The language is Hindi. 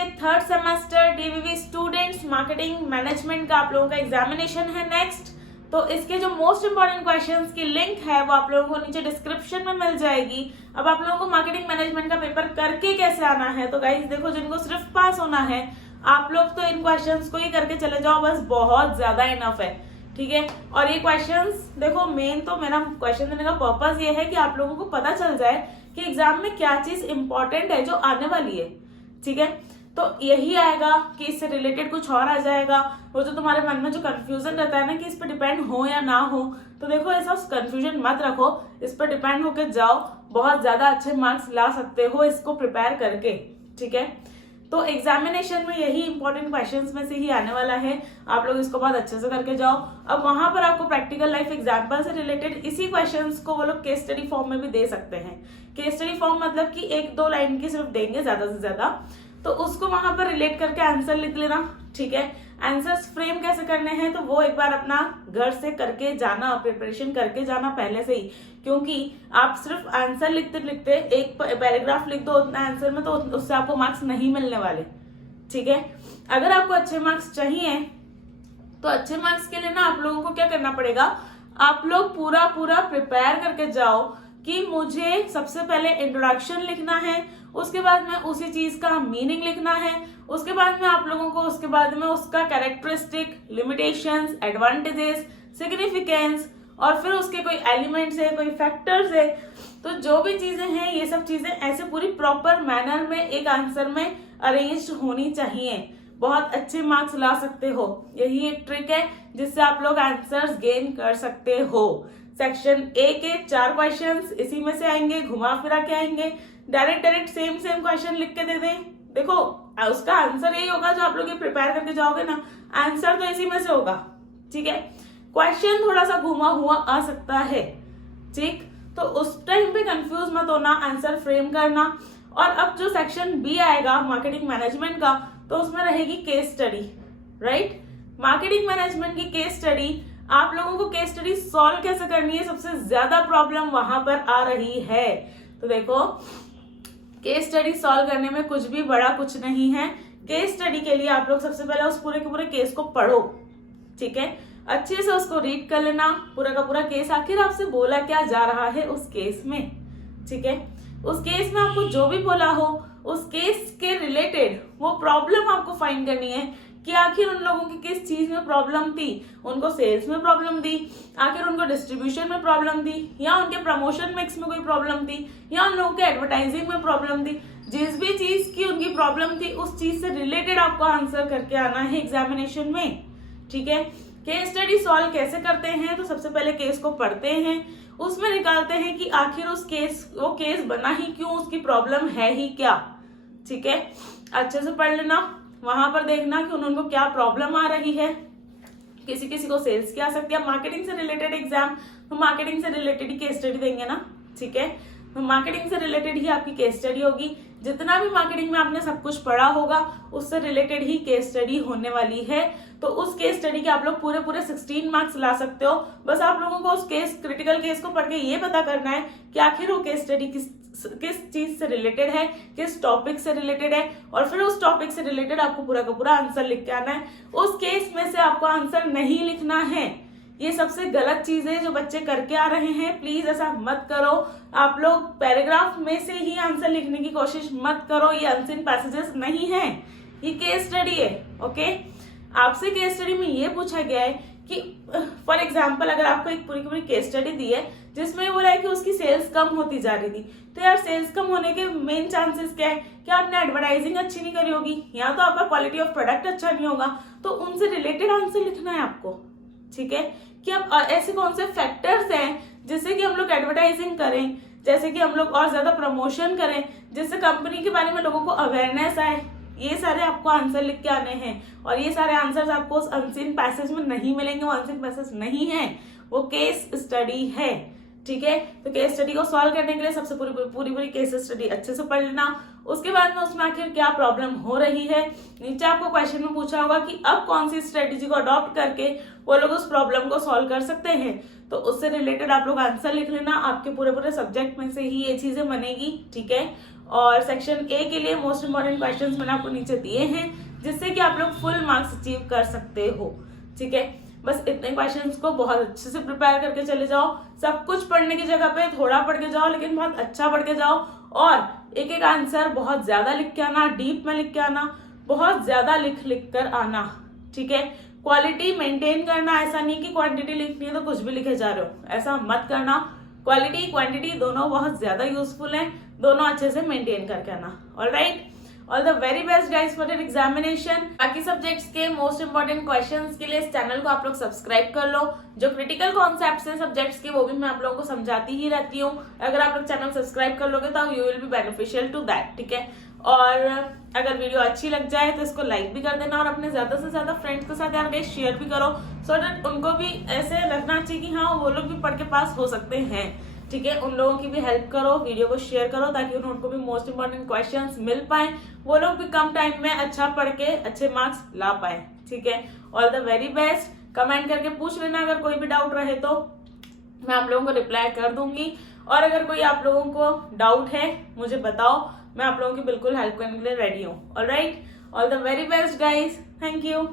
देखिए third semester DVV students marketing management का आप लोगों का एग्जामिनेशन है नेक्स्ट। तो इसके जो मोस्ट इंपॉर्टेंट क्वेश्चंस की लिंक है वो आप लोगों को नीचे डिस्क्रिप्शन में मिल जाएगी। अब आप लोगों को मार्केटिंग मैनेजमेंट का पेपर करके कैसे आना है, तो गाइस देखो, जिनको सिर्फ पास होना है आप लोग तो इन क्वेश्चंस को ही करके चले जाओ, बस बहुत ज्यादा इनफ है, ठीक है। और ये क्वेश्चंस देखो, मेन तो मेरा क्वेश्चन देने का पर्पस ये है कि आप लोगों को पता चल जाए कि एग्जाम में क्या चीज इंपॉर्टेंट है जो आने वाली है, ठीक है। तो यही आएगा कि इससे रिलेटेड कुछ और आ जाएगा। वो जो तुम्हारे मन में जो कंफ्यूजन रहता है ना कि इस पर डिपेंड हो या ना हो, तो देखो ऐसा कंफ्यूजन मत रखो, इस पर डिपेंड होकर जाओ, बहुत ज्यादा अच्छे मार्क्स ला सकते हो इसको प्रिपेयर करके, ठीक है। तो एग्जामिनेशन में यही इंपॉर्टेंट क्वेश्चंस में से ही आने वाला है, आप लोग इसको बहुत अच्छे से करके जाओ। अब वहां पर आपको प्रैक्टिकल लाइफ एग्जाम्पल से रिलेटेड इसी क्वेश्चंस को वो लोग केस स्टडी फॉर्म में भी दे सकते हैं। केस स्टडी फॉर्म मतलब कि 1-2 लाइन की सिर्फ देंगे ज्यादा से ज्यादा, तो उसको वहां पर रिलेट करके आंसर लिख लेना, ठीक है। आंसर्स फ्रेम कैसे करने हैं तो वो एक बार अपना घर से करके जाना, प्रिपरेशन करके जाना पहले से ही, क्योंकि आप सिर्फ आंसर लिखते लिखते एक पैराग्राफ लिख दो उतना आंसर में, तो उससे आपको मार्क्स नहीं मिलने वाले, ठीक है। अगर आपको अच्छे मार्क्स चाहिए तो अच्छे मार्क्स के लिए ना आप लोगों को क्या करना पड़ेगा, आप लोग पूरा प्रिपेयर करके जाओ कि मुझे सबसे पहले इंट्रोडक्शन लिखना है, उसके बाद में उसी चीज का मीनिंग लिखना है, उसके बाद में आप लोगों को उसके बाद में उसका कैरेक्टरिस्टिक, लिमिटेशंस, एडवांटेजेस, सिग्निफिकेंस और फिर उसके कोई एलिमेंट्स है, कोई फैक्टर्स है, तो जो भी चीजें हैं ये सब चीजें ऐसे पूरी प्रॉपर मैनर में एक आंसर में अरेंज होनी चाहिए, बहुत अच्छे मार्क्स ला सकते हो। यही एक ट्रिक है जिससे आप लोग आंसर्स गेन कर सकते हो। सेक्शन ए के 4 क्वेश्चंस इसी में से आएंगे, घुमा फिरा के आएंगे, डायरेक्ट सेम क्वेश्चन लिख के दे दें, देखो उसका आंसर यही होगा जो आप लोग ये प्रिपेयर करके जाओगे ना, आंसर तो इसी में से होगा, ठीक है। क्वेश्चन थोड़ा सा घुमा हुआ आ सकता है, ठीक, तो उस टाइम पे कंफ्यूज मत होना, आंसर फ्रेम करना। और अब जो सेक्शन बी आएगा मार्केटिंग मैनेजमेंट का, तो उसमें रहेगी case study, right. Marketing management की केस स्टडी, आप लोगों को केस स्टडी सॉल्व कैसे करनी है, सबसे ज्यादा प्रॉब्लम वहां पर आ रही है। तो देखो केस स्टडी सॉल्व करने में कुछ भी बड़ा कुछ नहीं है। केस स्टडी के लिए आप लोग सबसे पहले उस पूरे के पूरे केस को पढ़ो, ठीक है, अच्छे से उसको रीड कर लेना, पूरा का पूरा केस आखिर आपसे बोला क्या जा रहा है उस केस में, ठीक है। उस केस में आपको जो भी बोला हो उस केस के रिलेटेड वो प्रॉब्लम आपको फाइंड करनी है कि आखिर उन लोगों की किस चीज में प्रॉब्लम थी, उनको सेल्स में प्रॉब्लम थी, आखिर उनको डिस्ट्रीब्यूशन में प्रॉब्लम थी, या उनके प्रमोशन मिक्स में कोई प्रॉब्लम थी, या उन लोगों के एडवर्टाइजिंग में प्रॉब्लम थी। जिस भी चीज की उनकी प्रॉब्लम थी उस चीज से रिलेटेड आपको आंसर करके आना है एग्जामिनेशन में, ठीक है। केस स्टडी सॉल्व कैसे करते हैं, तो सबसे पहले केस को पढ़ते हैं, उसमें निकालते हैं कि आखिर वो केस बना ही क्यों, उसकी प्रॉब्लम है ही क्या, ठीक है। अच्छे से पढ़ लेना, वहां पर देखना कि उनको क्या प्रॉब्लम आ रही है। किसी किसी को सेल्स की आ सकती है, मार्केटिंग से रिलेटेड एग्जाम, तो मार्केटिंग से रिलेटेड ही केस स्टडी देंगे ना, ठीक है। तो मार्केटिंग से रिलेटेड ही आपकी केस स्टडी होगी, जितना भी मार्केटिंग में आपने सब कुछ पढ़ा होगा उससे रिलेटेड ही केस स्टडी होने वाली है। तो उस केस स्टडी के आप लोग पूरे 16 मार्क्स ला सकते हो। बस आप लोगों को उस क्रिटिकल केस को पढ़ के ये पता करना है कि आखिर वो केस स्टडी किस चीज से रिलेटेड है, किस टॉपिक से रिलेटेड है, और फिर उस टॉपिक से रिलेटेड आपको पूरा का पूरा आंसर लिख के आना है। उस केस में से आपको आंसर नहीं लिखना है, ये सबसे गलत चीज है जो बच्चे करके आ रहे हैं, प्लीज ऐसा मत करो। आप लोग पैराग्राफ में से ही आंसर लिखने की कोशिश मत करो, ये अनसीन पैसेजेस नहीं है, ये केस स्टडी है, ओके। आपसे केस स्टडी में ये पूछा गया है कि फॉर एग्जाम्पल अगर आपको एक पूरी की पूरी केस स्टडी दी है जिसमें बोला है कि उसकी सेल्स कम होती जा रही थी, तो यार सेल्स कम होने के मेन चांसेस क्या है कि आपने एडवर्टाइजिंग अच्छी नहीं करी होगी, या तो आपका क्वालिटी ऑफ प्रोडक्ट अच्छा नहीं होगा, तो उनसे रिलेटेड आंसर लिखना है आपको, ठीक है। कि अब ऐसे कौन से फैक्टर्स हैं जिससे कि हम लोग एडवर्टाइजिंग करें, जैसे कि हम लोग और ज्यादा प्रमोशन करें, जिससे कंपनी के बारे में लोगों को अवेयरनेस आए, ये सारे आपको आंसर लिख के आने हैं। और ये सारे आंसर्स आपको उस अनसीन पैसेज में नहीं मिलेंगे, वो अनसीन पैसेज नहीं है, वो केस स्टडी है, ठीक है। तो केस स्टडी को सॉल्व करने के लिए सबसे पूरी केस स्टडी अच्छे से पढ़ लेना, उसके बाद में उसमें आखिर क्या प्रॉब्लम हो रही है। नीचे आपको क्वेश्चन में पूछा होगा कि अब कौन सी स्ट्रेटेजी को अडॉप्ट करके वो लोग उस प्रॉब्लम को सॉल्व कर सकते हैं, तो उससे रिलेटेड आप लोग आंसर लिख लेना। आपके पूरे सब्जेक्ट में से ही ये चीजें बनेगी, ठीक है। और सेक्शन ए के लिए मोस्ट इंपॉर्टेंट क्वेश्चंस मैंने आपको नीचे दिए हैं, जिससे कि आप लोग फुल मार्क्स अचीव कर सकते हो। ठीक है, बस इतने क्वेश्चंस को बहुत अच्छे से प्रिपेयर करके चले जाओ। सब कुछ पढ़ने की जगह पे थोड़ा पढ़ के जाओ, लेकिन बहुत अच्छा पढ़ के जाओ, और एक एक आंसर बहुत ज्यादा लिख के आना, डीप में लिख के आना, बहुत ज्यादा लिख कर आना। ठीक है, क्वालिटी मेंटेन करना, ऐसा नहीं कि क्वांटिटी लिखनी है तो कुछ भी लिखे जा रहे हो, ऐसा मत करना। क्वालिटी क्वांटिटी दोनों बहुत ज्यादा यूजफुल है, दोनों अच्छे से मेंटेन करके आना। Alright, all the very best guys for your examination. बाकी सब्जेक्ट्स के मोस्ट इंपॉर्टेंट क्वेश्चंस के लिए इस चैनल को आप लोग सब्सक्राइब कर लो। जो क्रिटिकल कॉन्सेप्ट्स हैं सब्जेक्ट्स के वो भी मैं आप लोगों को समझाती ही रहती हूँ। अगर आप लोग चैनल सब्सक्राइब कर लोगे तो you will be beneficial to that. ठीक है, और अगर वीडियो अच्छी लग जाए तो इसको लाइक भी कर देना, और अपने ज्यादा से ज्यादा फ्रेंड्स के साथ यार शेयर भी करो, सो दैट उनको भी ऐसे लगना चाहिए कि हाँ वो लोग भी पढ़ के पास हो सकते हैं। ठीक है, उन लोगों की भी हेल्प करो, वीडियो को शेयर करो, ताकि उनको भी मोस्ट इंपॉर्टेंट क्वेश्चंस मिल पाए, वो लोग भी कम टाइम में अच्छा पढ़ के अच्छे मार्क्स ला पाए। ठीक है, all the very best. Comment करके पूछ लेना अगर कोई भी डाउट रहे तो, मैं आप लोगों को रिप्लाई कर दूंगी। और अगर कोई आप लोगों को डाउट है मुझे बताओ, मैं आप लोगों की बिल्कुल हेल्प करने के लिए रेडी हूँ। Alright, all the very best guys, thank you.